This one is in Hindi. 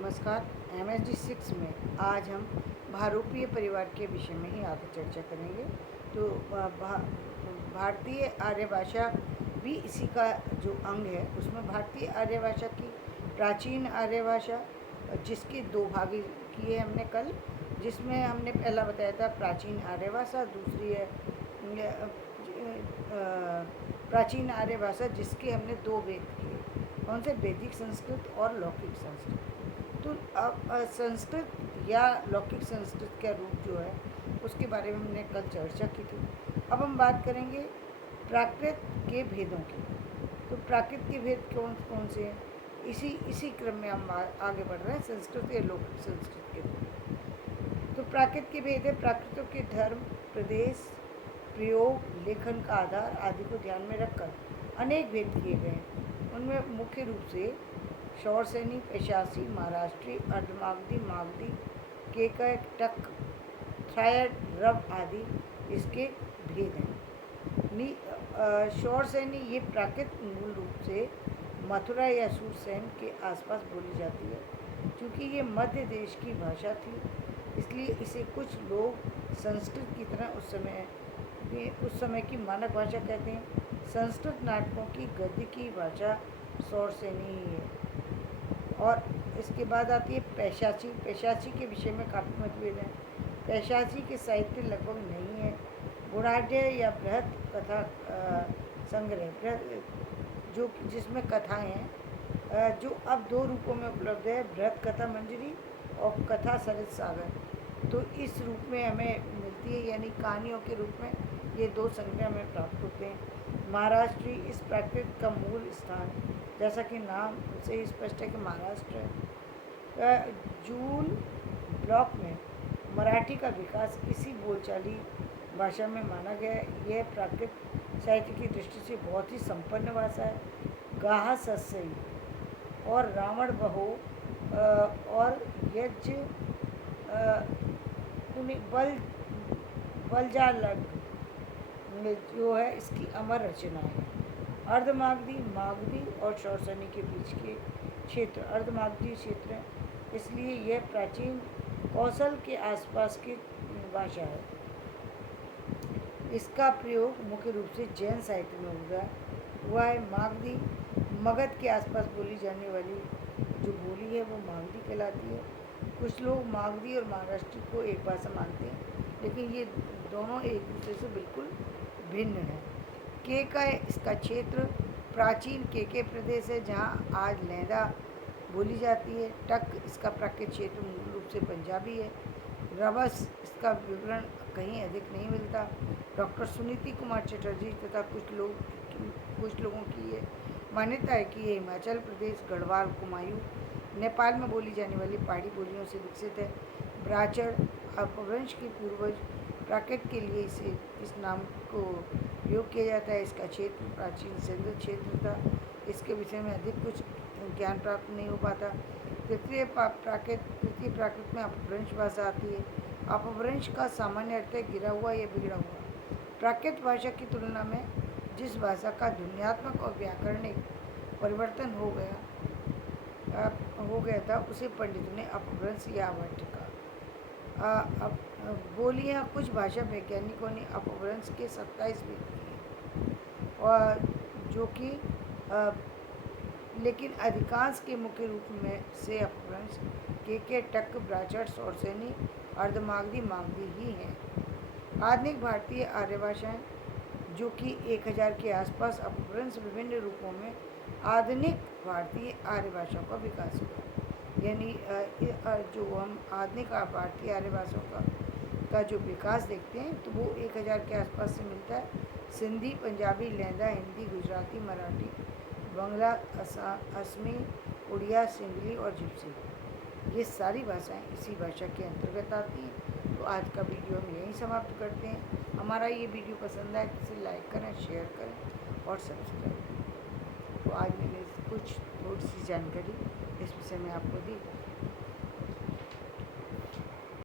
नमस्कार। MSD 6 में आज हम भारूपीय परिवार के विषय में ही आगे चर्चा करेंगे। तो भारतीय आर्य भाषा भी इसी का जो अंग है, उसमें भारतीय आर्य भाषा की प्राचीन आर्य भाषा, जिसके दो भाग किए हमने कल, जिसमें हमने पहला बताया था प्राचीन आर्य भाषा, दूसरी है प्राचीन आर्य भाषा, जिसके हमने दो भेद किए। कौन से? वैदिक संस्कृत और लौकिक संस्कृत। तो अब संस्कृत या लौकिक संस्कृत का रूप जो है, उसके बारे में हमने कल चर्चा की थी। अब हम बात करेंगे प्राकृत के भेदों की। तो प्राकृत के भेद कौन कौन से हैं? इसी क्रम में हम आगे बढ़ रहे हैं, संस्कृत या लौकिक संस्कृत के भेद। तो प्राकृत के भेद है, प्राकृतों के धर्म, प्रदेश, प्रयोग, लेखन का आधार आदि को ध्यान में रखकर अनेक भेद किए गए हैं। उनमें मुख्य रूप से शौरसेनी, पेशासी, महाराष्ट्री, अर्धमागधी, मागधी, केकय, टक, थ्रायड, रव आदि इसके भेद हैं। शौरसेनी ये प्राकृत मूल रूप से मथुरा या सुरसेन के आसपास बोली जाती है। क्योंकि ये मध्य देश की भाषा थी, इसलिए इसे कुछ लोग संस्कृत की तरह उस समय की मानक भाषा कहते हैं। संस्कृत नाटकों की गद्य की भाषा शौरसेनी ही है। और इसके बाद आती है पैशाची। पैशाची के विषय में काफ़ी मतभेद हैं। पैशाची के साहित्य लगभग नहीं है। गुणाढ्य या बृहत कथा संग्रह जिसमें कथाएं हैं, जो अब दो रूपों में उपलब्ध है, बृहत कथा मंजरी और कथा सरित सागर। तो इस रूप में हमें मिलती है, यानी कहानियों के रूप में ये दो संग्रह हमें प्राप्त होते हैं। महाराष्ट्री इस प्राकृत का मूल स्थान, जैसा कि नाम से ही स्पष्ट है कि महाराष्ट्र है। जूल ब्लॉक में मराठी का विकास इसी बोलचाली भाषा में माना गया है। यह प्राकृत साहित्य की दृष्टि से बहुत ही संपन्न भाषा है। गाहा सस्सई और रावण बहो और यज्ञ बलजालग जो है, इसकी अमर रचना है। अर्धमागधी, मागधी और शौरसेनी के बीच के क्षेत्र अर्धमागधी क्षेत्र है, इसलिए यह प्राचीन कौशल के आसपास की भाषा है। इसका प्रयोग मुख्य रूप से जैन साहित्य में हुआ है। मागधी मगध के आसपास बोली जाने वाली जो बोली है, वो मागधी कहलाती है। कुछ लोग मागधी और महाराष्ट्री को एक भाषा मानते हैं, लेकिन ये दोनों एक दूसरे से बिल्कुल भिन्न है। केकय इसका क्षेत्र प्राचीन केके प्रदेश है, जहाँ आज लहदा बोली जाती है। टक इसका प्राकृत क्षेत्र मूल रूप से पंजाबी है। रवस इसका विवरण कहीं अधिक नहीं मिलता। डॉक्टर सुनीति कुमार चटर्जी तथा कुछ लोगों की ये मान्यता है कि ये हिमाचल प्रदेश, गढ़वाल, कुमायूं, नेपाल में बोली जाने वाली पहाड़ी बोलियों से विकसित है। ब्राचर अपभ्रंश के पूर्वज प्राकृत के लिए इस नाम को प्रयोग किया जाता है। इसका क्षेत्र प्राचीन सिंध क्षेत्र था। इसके विषय में अधिक कुछ ज्ञान प्राप्त नहीं हो पाता। तृतीय प्राकृत में अपभ्रंश भाषा आती है। अपभ्रंश का सामान्य अर्थ है गिरा हुआ या बिगड़ा हुआ। प्राकृत भाषा की तुलना में जिस भाषा का ध्वन्यात्मक और व्याकरणिक परिवर्तन हो गया था, उसे पंडितों ने अपभ्रंश या अवैध कहा। बोलियाँ कुछ भाषा वैज्ञानिकों ने अपभ्रंश के 27 भेद किए, और जो कि लेकिन अधिकांश के मुख्य रूप में से अपभ्रंश केके, टक, ब्राचर, शौरसेनी, अर्धमागधी, मागधी ही हैं। आधुनिक भारतीय आर्य भाषाएँ, जो कि 1000 के आसपास अपभ्रंश विभिन्न रूपों में आधुनिक भारतीय आर्य भाषाओं का विकास हुआ। यानी जो हम आधुनिक भारतीय आर्य भाषाओं का जो विकास देखते हैं, तो वो 1000 के आसपास से मिलता है। सिंधी, पंजाबी, लहंदा, हिंदी, गुजराती, मराठी, बंगला, असमी, उड़िया, सिंगली और जिप्सी, ये सारी भाषाएं इसी भाषा के अंतर्गत आती हैं। तो आज का वीडियो हम यहीं समाप्त करते हैं। हमारा ये वीडियो पसंद आए तो इसे लाइक करें, शेयर करें और सब्सक्राइब करें। तो आज मैंने कुछ थोड़ी सी जानकारी इस विषय में आपको दी।